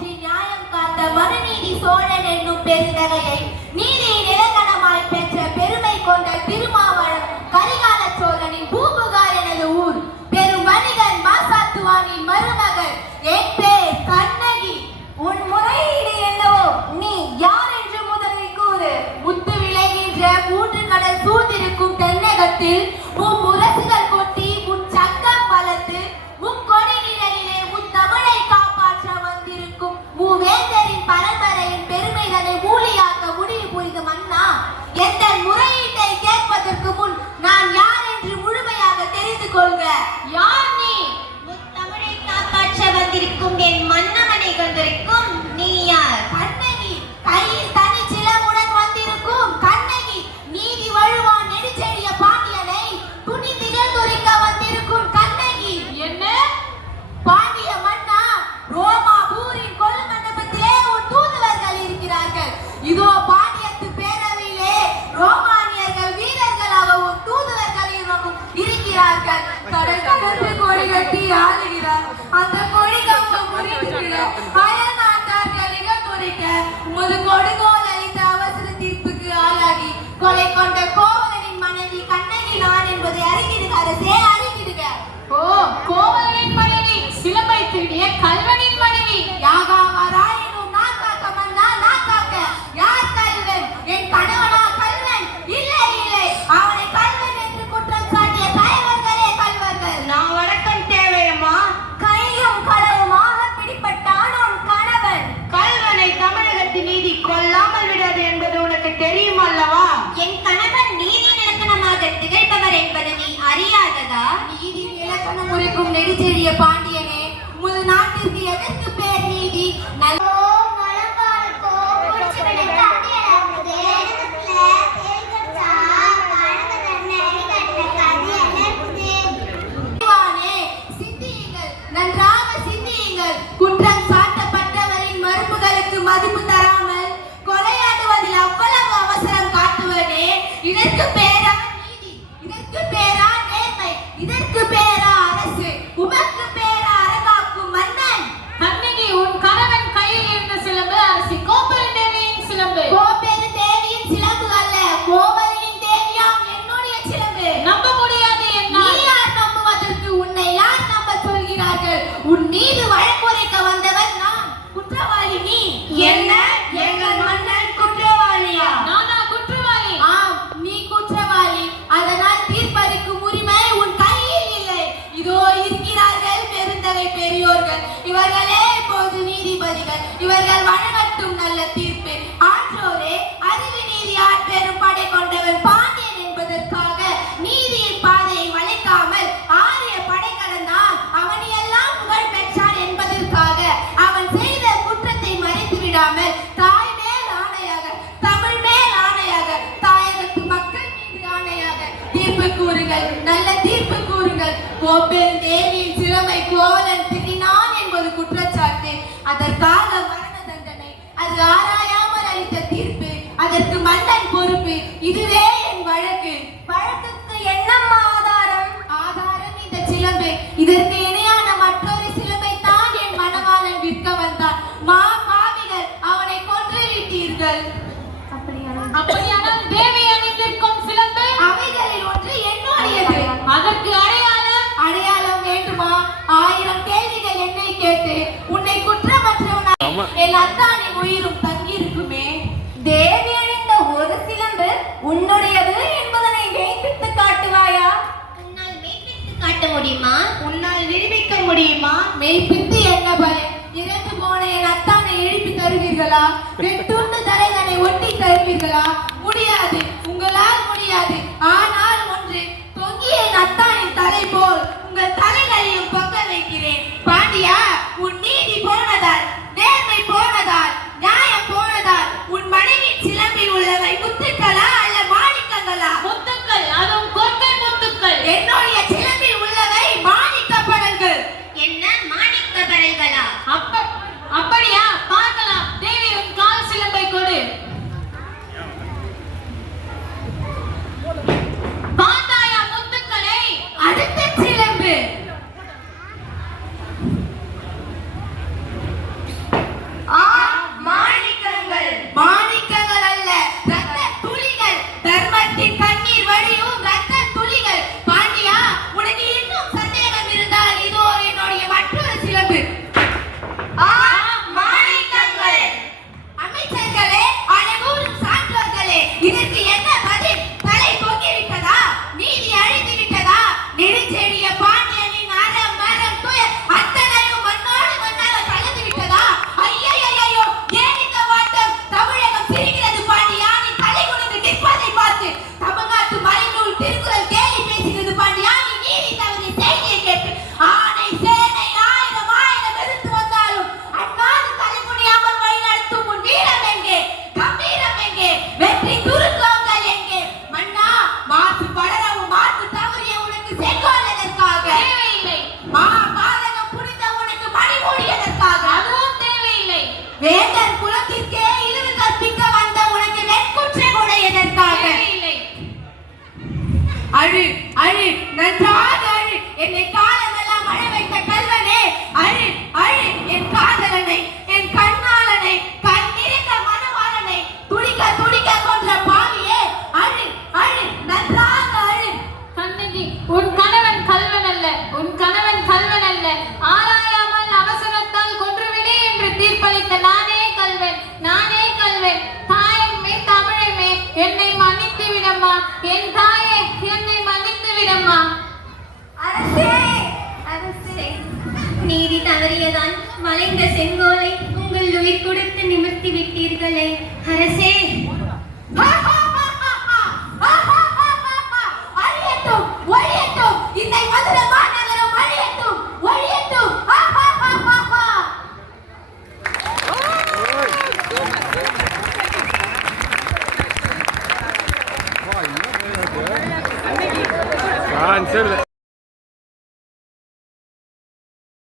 ஏற்றி நியாயம் காத்த மனுநீதி சோழன் என்னும் பெருந்தகையை நீதியின் இலக்கணமாய் பெற்ற பெருமை கொண்ட திருமாவளம் கரிகால சோழனின் பூம்புகார் எனது ஊர். பெரும் வணிகன் மாசாத்துவானின் மருமகள். என் பேர் கண்ணகி. உன் முறையீடு என்னவோ? நீ யார் என்று முதலில் கூறு. முத்து விளைகின்ற மூன்று கடல் சூழ்ந்திருக்கும் தென்னகத்தில் முரசுகள் கொட்டி உன் சங்கம் வளர்த்து முக்கொடி நிழலிலே உன் தமிழை காப்பாற்ற வந்திருக்கும் மூவேந்தரின் பரம்பரையின் பெருமைகளை மூலியாக்க முடிவு புரிந்து மன்னா, எந்த முறையீட்டை கேட்பதற்கு முன் நான் யார் என்று முழுமையாக தெரிந்து கொள்க. யார் நீ? முத்தமிழை காப்பாற்ற வந்திருக்கும் என் மன்னவனை கொண்டிருக்கும் நீ யார்? கண்ணகி. கையில் தனி சிலமுடன் வந்திருக்கும் கண்ணகி. நீதி வழுவான் நெடுச்செடிய பாண்டியனை துணி திகழ்ந்துரைக்க வந்திருக்கும் கண்ணகி. என்ன? பாண்டிய மன்னா, ரோமா பூரின் கொலு மண்டபத்திலே உன் தூதுவர்கள் இருக்கிறார்கள். இதோ பாண்டியத்து பேரவையிலே ரோமானியர்கள் வீரர்களாக உன் தூதுவர்கள் இருக்கிறார்கள். கடல் கடந்து கொடி கட்டி ஆளுகிறார். அந்த கொடி கம்பம் முறித்துவிட அயல் நாட்டார்கள் நிகழ்ந்துரைக்க உமது கொடுங்கோல் அளித்த அவசர தீர்ப்புக்கு ஆளாகி கொலை கொண்ட கோவலனின் மனைவி கண்ணகி நான் என்பதை அறிந்திடுக. அரசே, அறிந்திடுக. ஓ, கோவலனின் மனைவி, சிலம்பை திருடிய கல்வனின் மனைவி. யாகாவராயினும் நான் காக்க மன்னா, நான் காக்க. யார் கல்வன்? என் கணவனா கல்வன்? இல்லை இல்லை, அவனை கல்வன் என்று குற்றம் சாட்டிய கயவர்களே கல்வர்கள். நான் வடக்கம் தேவையம்மா. கையும் களவுமாக பிடிப்பட்டான் உன் கணவன். கல்வனை தமிழகத்தின் நீதி கொல்லாமல் விடாது என்பது உனக்கு தெரியும் அல்லவா? என் கணவன் நீதியின் இலக்கணமாக திகழ்பவர் என்பது நீ அறியாததா? நீதியின் இலக்கணம் உரைக்கும் நெடுச்செழிய பாண்டியனே, உமது நாட்டிற்கு எதற்கு பேர் நீதி? நன்றாக சிந்தியுங்கள். குற்றம் சாட்டப்பட்டவரின் மறுப்புகளுக்கு மதிப்பு தராமல் கொலையாடுவதில் அவ்வளவு அவசரம் காட்டுவனே, இதற்கு பேரா நீதி? இதற்கு பேரா நேர்மை? இதற்கு பேரா அரசு? உமக்கு பேரா அரங்காக்கும் மன்னன்? கண்ணகி, உன் கணவன் கையில் இருந்த சிலம்பு அரசி கோப்பெரு தேவியின் சிலம்பு. கோப்பெரு தேவியின் சிலம்பு அல்ல, கோவலனின் தேவியாம் என்னுடைய சிலம்பு. நம்ப முடியாது என்ன? நீ யார் நம்புவதற்கு? உன்னை யார் நம்ப சொல்கிறார்கள்? உன் மீது வழக்குரைக்க வந்தவன் நான். குற்றவாளி நீ. என்ன? எங்கள் மன்னன் குற்றவாளியா? நானா குற்றவாளி? ஆம், நீ குற்றவாளி. அதனால் தீர்ப்பளிக்கும் உரிமை உன் கையில் இல்லை. இதோ இருக்கிறார்கள் பெருந்தகை பெரியோர்கள். இவர்களே இப்போது நீதிபதிகள். இவர்கள் வழங்கட்டும் நல்ல தீர்ப்பு. ஆற்றோரே, அறிவு நீதி ஆட்பெரும் படை கொண்டவன் பாண்டியன் என்பதற்காக நீதியின் பாதையை வளைக்காமல் ஆரிய படை கடந்தான். அவனையெல்லாம் புகழ் பெற்றான் என்பதற்காக அவன் செய்த குற்றத்தை மறைத்து விடாமல் தாய் மேல் ஆணையாக, தமிழ் மேல் ஆணையாக, தாயகத்து மக்கள் மீது ஆணையாக தீர்ப்பு கூறுங்கள். நல்ல தீர்ப்பு கூறுங்கள். கோப்பெரு தேவியின் சிலம்பை கோவலன் திருடினான் என்பது குற்றச்சாட்டு. அதற்காக மரண தண்டனை. அது ஆராயாமல் அளித்த தீர்ப்பு. அதற்கு மன்னன் பொறுப்பு. இதுவே என் வழக்கு. வழக்குக்கு என்னம்மா ஆதாரம்? ஆதாரம் இந்த சிலம்பு. இதற்கு இணையான மற்றொரு சிலம்பை தான் என் மணவாளன் விற்க வந்தான். பாவிகள், அவனை கொன்று விட்டீர்கள். அப்படியானால் தேவி அணிந்திருக்கும் சிலம்பு அவைகளில் ஒன்று என்னுடையது. அதற்கு அடையாளம்? அடையாளம் வேண்டுமா? 1000 கேள்விகள் என்னை கேட்டு உன்னை குற்றமற்றவனாய் என் அத்தானின் உயிரும் தங்கியிருக்குமே. தேவி அணிந்த ஒரு சிலம்பு உன்னுடையது என்பதனை மெய்ப்பித்து காட்டுவாயா? உன்னால் மெய்ப்பித்து காட்ட முடியுமா? உன்னால் நிரூபிக்க முடியுமா? மெய்ப்பித்து என்ன பயன்? இறந்து போன என் அத்தானை எழுப்பி தருவீர்களா? வெட்டுண்டு தலைகளை ஒட்டி தருவீர்களா? முடியாது, உங்களால் முடியாது. ஆனால் ஒன்று, தொங்கிய என் அத்தானின் தலை போல் உங்கள் தலைகளையும் பொங்க வைக்கிறேன். பாண்டியா, உன் நீதி போனதால், நேர்மை போனதால், நியாயம் போனதால் உன் மனைவியின் சிலம்பில் உள்ளவை முத்துக்களா அல்ல மாணிக்கங்களா? முத்துக்கள், அதுவும் கொற்கை முத்துக்கள். என்னுடைய சிலம்பில் உள்ளவை மாணிக்க படல்கள். என்ன மாணிக்க படைகளா? அப்படியா? பார்க்கலாம். தேவி, உன் கால் சிலம்பை கொடு. பார்த்தாயா முத்துக்களை? அடுத்த சிலம்பு. வேந்தர் குலத்திற்கே இழிவு கற்பிக்க வந்த உனக்கு வெட்குற்ற கொடை எதற்காக? இல்லை. அழு அழு நன்றாக அழு, என்னை காலமெல்லாம் அழ வைத்த கல்வனே, அழு அழு என் காதலனை, என் கண்ணாளனை, கண்ணிருந்த மனவாளனை, துடிக்க துடிக்க கொன்ற பாவியே, அழு அழு நன்றாக அழு. கண்ணகி, உன் கணவன் கல்வன் அல்ல, உன் கணவன் கல்வன் அல்ல. ஆராயாமல் அவசரத்தால் கொன்றுவிடு என்று தீர்ப்பளித்த நானே கல்வன், நானே கல்வன். தாயம்மே தமிழமே, என்னை மன்னித்து விடம்மா, என் தாயே என்னை மன்னித்து விடம்மா. அரசே அரசே, நீதி தவறியதான் வளைந்த செங்கோலை உங்கள் உயிர் கொடுத்து நிமிர்த்தி விட்டீர்களே அரசே. அழியட்டும் ஒழியட்டும், இந்த மதுரை மாநகரம் அழியட்டும் ஒழியட்டும். Cancel.